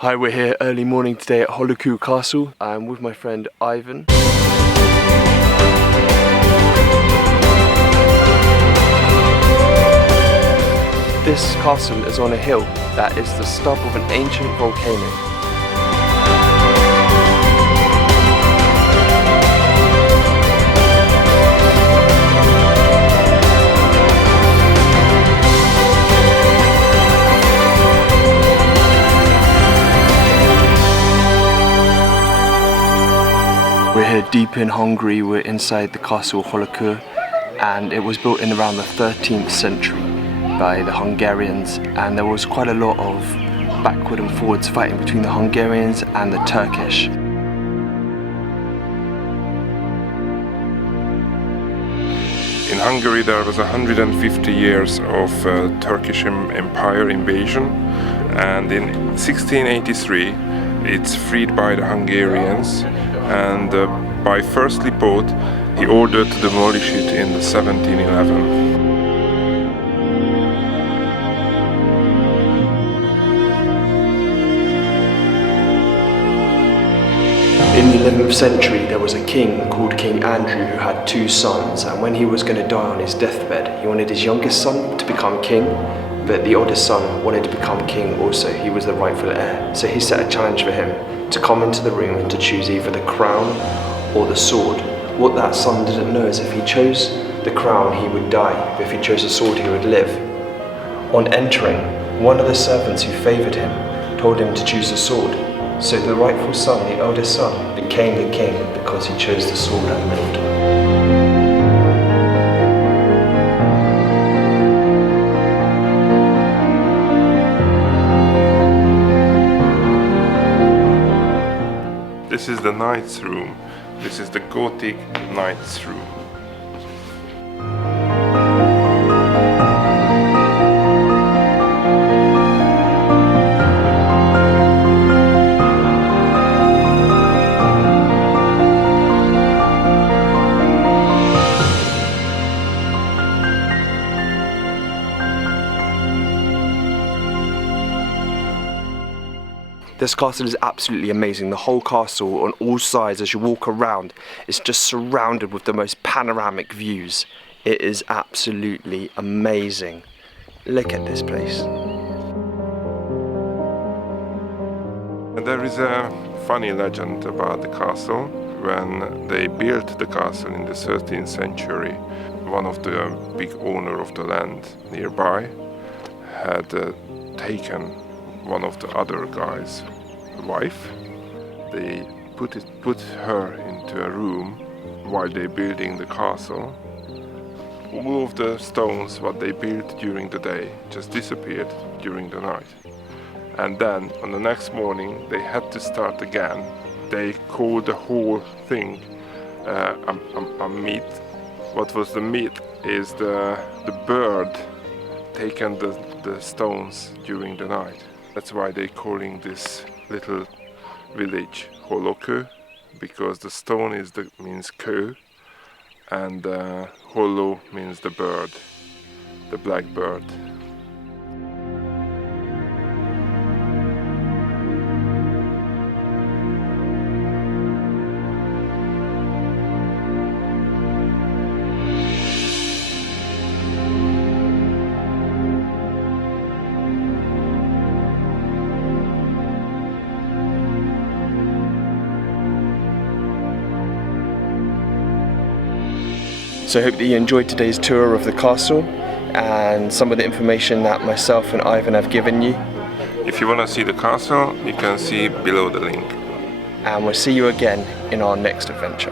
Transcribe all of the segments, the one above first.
Hi, we're here early morning today at Holloku Castle. I'm with my friend Ivan. This castle is on a hill that is the stub of an ancient volcano. We're here deep in Hungary. We're inside the castle Holloku, and it was built in around the 13th century by the Hungarians, and there was quite a lot of backward and forwards fighting between the Hungarians and the Turkish. In Hungary there was 150 years of Turkish Empire invasion, and in 1683 it's freed by the Hungarians, and by firstly Pope he ordered to demolish it in 1711. In the 11th century there was a king called King Andrew who had two sons, and when he was going to die on his deathbed he wanted his youngest son to become king, but the oldest son wanted to become king also. He was the rightful heir. So he set a challenge for him to come into the room and to choose either the crown or the sword. What that son didn't know is if he chose the crown he would die, but if he chose the sword he would live. On entering, one of the servants who favoured him told him to choose the sword. So the rightful son, the eldest son, became the king because he chose the sword and lived. This is the knight's room. This is the Gothic knight's room. This castle is absolutely amazing. The whole castle on all sides as you walk around is just surrounded with the most panoramic views. It is absolutely amazing. Look at this place. And there is a funny legend about the castle. When they built the castle in the 13th century, one of the big owner of the land nearby had taken one of the other guys' wife. They put her into a room while they building the castle. All of the stones what they built during the day just disappeared during the night. And then on the next morning they had to start again. They called the whole thing a myth. What was the myth is the bird taken the stones during the night. That's why they're calling this little village Holloku, because the stone means kö, and hollow means the bird, the black bird. So I hope that you enjoyed today's tour of the castle and some of the information that myself and Ivan have given you. If you want to see the castle, you can see below the link. And we'll see you again in our next adventure.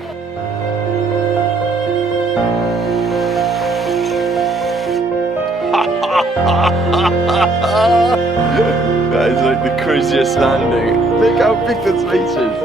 That is like the craziest landing. Look how big this place is.